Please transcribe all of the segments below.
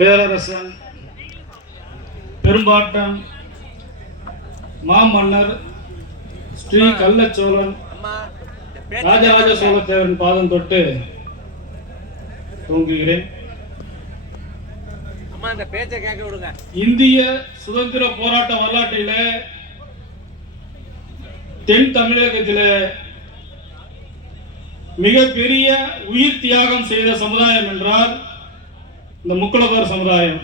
பேரரசன் பெரும்பாட்டன் மாமன்னர் ஸ்ரீ கள்ளச்சோழன் ராஜராஜ சோழத்தேவரின் பாதம் தொட்டு தூங்குகிறேன். அம்மா அந்த பேச்சை கேட்க விடுங்க. இந்திய சுதந்திர போராட்ட வரலாற்றிலே தென் தமிழகத்திலே மிகப்பெரிய உயிர் தியாகம் செய்த சமுதாயம் என்றால் இந்த முக்குளத்தோர் சமுதாயம்.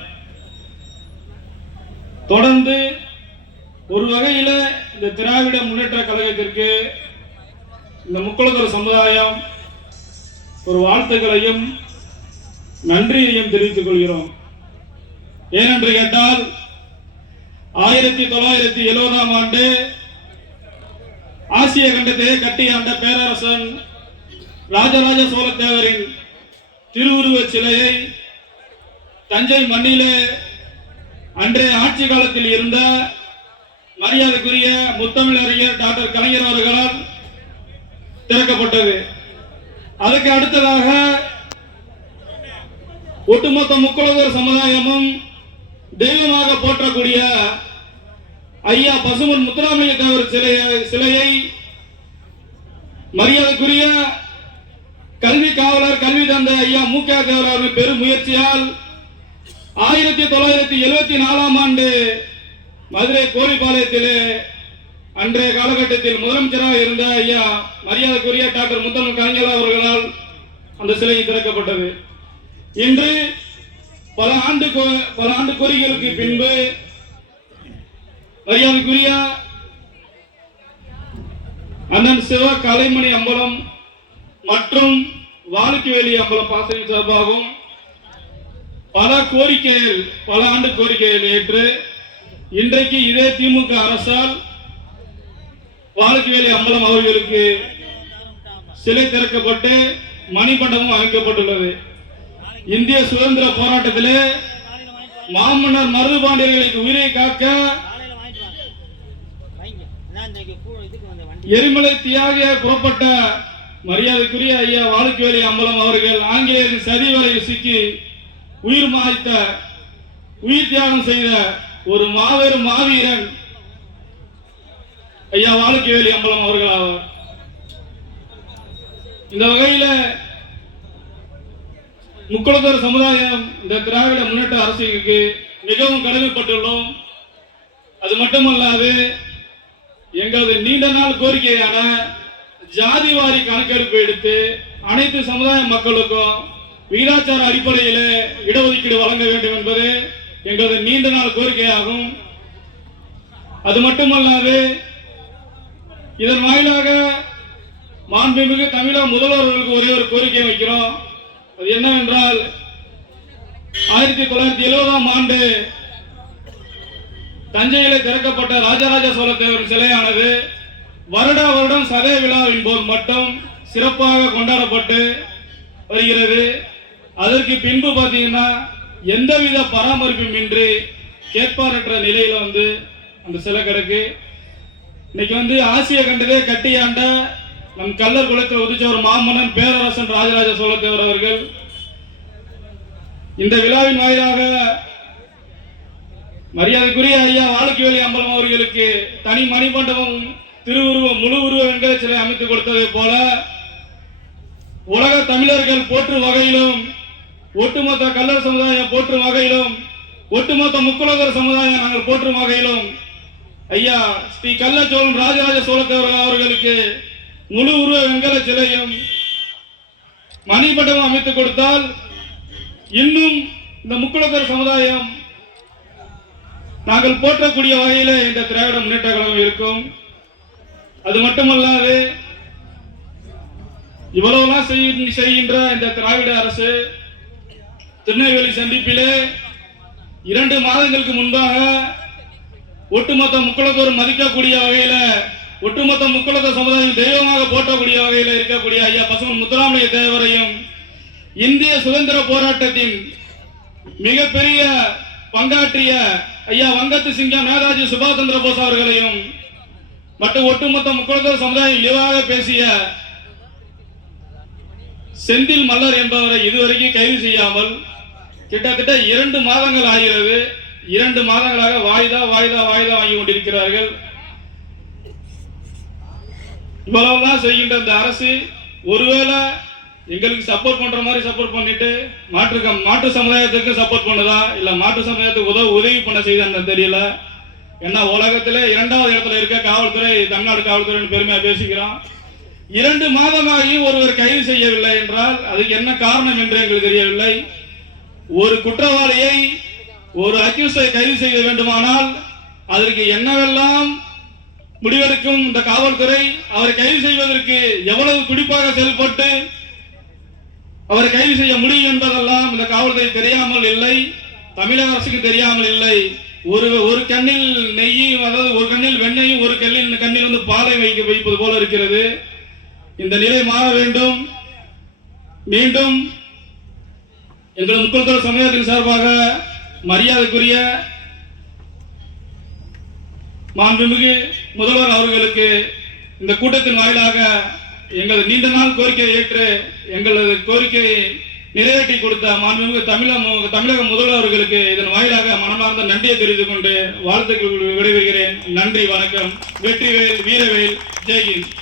தொடர்ந்து ஒரு வகையில இந்த திராவிட முன்னேற்ற கழகத்திற்கு இந்த முக்குளத்தோர் சமுதாயம் ஒரு வாழ்த்துக்களையும் நன்றியையும் தெரிவித்துக் கொள்கிறோம். ஏனென்று கேட்டால் ஆயிரத்தி தொள்ளாயிரத்தி எழுபதாம் ஆண்டு ஆசிய கண்டத்தை கட்டியாண்ட பேரரசன் ராஜராஜ சோழத்தேவரின் திருவுருவச் சிலையை தஞ்சை மண்ணிலே அன்றைய ஆட்சி காலத்தில் இருந்த மரியாதைக்குரிய முத்தமிழறிஞர் டாக்டர் கலைஞர் அவர்களால் திறக்கப்பட்டது. அதுக்கு அடுத்ததாக ஒட்டுமொத்த முக்குலகர் சமுதாயமும் தெய்வமாக போற்றக்கூடிய ஐயா பசுமன் முத்துராமலிங்க தேவர் சிலையை சிலையை மரியாதைக்குரிய கல்வி காவலர் கல்வி தந்த ஐயா மு க தேவர் அவர்கள் பெரும் முயற்சியால் ஆயிரத்தி தொள்ளாயிரத்தி எழுபத்தி நாலாம் ஆண்டு மதுரை கோரிப்பாளையத்திலே அன்றைய காலகட்டத்தில் முதலமைச்சராக இருந்த ஐயா மரியாதைக்குரிய டாக்டர் முத்தமிழ் கலைஞர் அவர்களால் அந்த சிலை திறக்கப்பட்டது. இன்று பல ஆண்டு கோ- பல ஆண்டு கோரிக்கைகளுக்கு பின்பு மரியாதைக்குரிய அண்ணன் சிவ கலைமணி அம்பலம் மற்றும் வாழுக்குவேலி அம்பலம் பாசனின் சார்பாகவும் பல கோரிக்கைகள் பல ஆண்டு கோரிக்கைகள் ஏற்று இன்றைக்கு இதே திமுக அரசால் வாழ்க்கைவேலி அம்பலம் அவர்களுக்கு சிலை திறக்கப்பட்டு மணிமண்டபம் அமைக்கப்பட்டுள்ளது. இந்திய சுதந்திர போராட்டத்திலே மாமன்னர் மருதுபாண்டியர்களுக்கு உயிரை காக்க எரிமலை தியாகிய புறப்பட்ட மரியாதைக்குரிய ஐயா வாழுக்குவேலி அம்பலம் அவர்கள் ஆங்கிலேயரின் சதி வலையில் சிக்கி உயிர் மாய்த்த உயிர் தியாகம் செய்த ஒரு மாபெரும் மாவீரன் ஐயா வாழுக்குவேலி அம்பலம் அவர்கள் ஆவார். இந்த வகையில முக்குளத்தோர் சமுதாயம் இந்த திராவிட முன்னேற்ற அரசுக்கு மிகவும் கடமைப்பட்டுள்ளோம். அது மட்டுமல்லாது எங்களது நீண்ட நாள் கோரிக்கையான ஜாதிவாரி கணக்கெடுப்பு எடுத்து அனைத்து சமுதாய மக்களுக்கும் விகிதாச்சார அடிப்படையில் இடஒதுக்கீடு வழங்க வேண்டும் என்பது எங்களது நீண்ட நாள் கோரிக்கையாகும். அது மட்டுமல்லாது இதன் வாயிலாக மாண்புமிகு தமிழக முதல்வர்களுக்கு ஒரே ஒரு கோரிக்கை வைக்கிறோம். அது என்னவென்றால் ஆயிரத்தி தொள்ளாயிரத்தி எழுபதாம் ஆண்டு தஞ்சையில் திறக்கப்பட்ட ராஜராஜ சோழ தேவர் சிலையானது வருடா வருடம் சதய விழாவின் போது மட்டும் சிறப்பாக கொண்டாடப்பட்டு வருகிறது. அதற்கு பின்பு பார்த்தீங்கன்னா எந்தவித பராமரிப்பும் இன்றி கேட்பாரற்ற நிலையில வந்து அந்த சிலை கிடக்கு. இன்னைக்கு வந்து ஆசிய கண்டதே கட்டியாண்ட நம் கல்லர் குலத்தில் உதிச்ச ஒரு மாமன்னன் பேரரசன் ராஜராஜ சோழத்தேவர் அவர்கள். இந்த விழாவின் வாயிலாக மரியாதைக்குரிய ஐயா வாழுக்குவேலி அம்பலம் அவர்களுக்கு தனி மணிமண்டபம் திருவுருவ முழு உருவ வெண்கல சிலை அமைத்துக் கொடுத்ததை போல உலக தமிழர்கள் போற்று வகையிலும் ஒட்டுமொத்த கல்லர் சமுதாயம் போற்றும் வகையிலும் ஒட்டுமொத்த முக்குலகர் சமுதாயம் நாங்கள் போற்றும் வகையிலும் ஐயா ஸ்ரீ கள்ளச்சோழன் ராஜராஜ சோழத்தேவர் அவர்களுக்கு முழு உருவ வெங்கல சிலையும் மணிபட்டம் அமைத்துக் கொடுத்தால் இன்னும் இந்த முக்குலகர் சமுதாயம் நாங்கள் போற்றக்கூடிய வகையில் இந்த திராவிட முன்னேற்ற கழகம் இருக்கும். அது மட்டுமல்லாது இவ்வளவுலாம் செய்கின்ற இந்த திராவிட அரசு திருநெல்வேலி சந்திப்பிலே இரண்டு மாதங்களுக்கு முன்பாக ஒட்டுமொத்த முக்குளத்தோர் மதிக்கக்கூடிய வகையில ஒட்டுமொத்த முக்குளத்த சமுதாயம் தெய்வமாக போற்றக்கூடிய வகையில இருக்கக்கூடிய ஐயா பசுமன் முத்துராமலிங்க தேவரையும் இந்திய சுதந்திர போராட்டத்தின் மிகப்பெரிய பங்காற்றிய ஐயா வங்கத்து சிங்கம் நேதாஜி சுபாஷ் சந்திர போஸ் அவர்களையும் மற்றும் ஒட்டுமொத்த முக்குளத்தோர் சமுதாயம் இழிவாக பேசிய செந்தில் மல்லர் என்பவரை இதுவரைக்கும் கைது செய்யாமல் கிட்டத்தட்ட இரண்டு மாதங்கள் ஆகிறது. இரண்டு மாதங்களாக வாய்தா வாய்தா வாய்தா வாங்கி கொண்டிருக்கிறார்கள். இவ்வளவுதான் செய்கின்ற இந்த அரசு ஒருவேளை எங்களுக்கு சப்போர்ட் பண்ற மாதிரி சப்போர்ட் பண்ணிட்டு மாற்று மாற்று சமுதாயத்துக்கு சப்போர்ட் பண்ணுதா? இல்ல மாற்று சமுதாயத்துக்கு உதவ உதவி பண்ண செய்தான்னு தெரியல. ஏன்னா உலகத்துல இரண்டாவது இடத்துல இருக்க காவல்துறை தமிழ்நாடு காவல்துறைன்னு பெருமையா பேசிக்கிறோம். இரண்டு மாதமாகியும் ஒருவர் கைது செய்யவில்லை என்றால் அதுக்கு என்ன காரணம் என்று எங்களுக்கு தெரியவில்லை. ஒரு குற்றவாளியை ஒரு அக்யூஸை கைது செய்ய வேண்டுமானால் அதற்கு என்னவெல்லாம் முடிவெடுக்கும் இந்த காவல்துறை அவரை கைது செய்வதற்கு எவ்வளவு துடிப்பாக செயல்பட்டு அவரை கைது செய்ய முடியும் என்பதெல்லாம் இந்த காவல்துறை தெரியாமல் இல்லை. தமிழக அரசுக்கு தெரியாமல் இல்லை. ஒரு ஒரு கண்ணில் நெய்யும் அதாவது ஒரு கண்ணில் வெண்ணையும் ஒரு கண்ணில் கண்ணில் வந்து பாலை வைக்க வைப்பது போல இருக்கிறது. இந்த நிலை மாற வேண்டும். மீண்டும் எங்கள் முக்கியத்துவ சமயத்தின் சார்பாக மரியாதைக்குரிய மாண்புமிகு முதல்வர் அவர்களுக்கு இந்த கூட்டத்தின் வாயிலாக எங்களது நீண்ட நாள் கோரிக்கையை ஏற்று எங்களது கோரிக்கையை நிறைவேற்றி கொடுத்த மாண்புமிகு தமிழக தமிழக முதல்வர் அவர்களுக்கு இதன் வாயிலாக மனமார்ந்த நன்றியை தெரிவித்துக் கொண்டு வாழ்த்துக்கள் விடைபெறுகிறேன். நன்றி வணக்கம். வெற்றிவேல் வீரவேல். ஜெய்ஹிந்த்.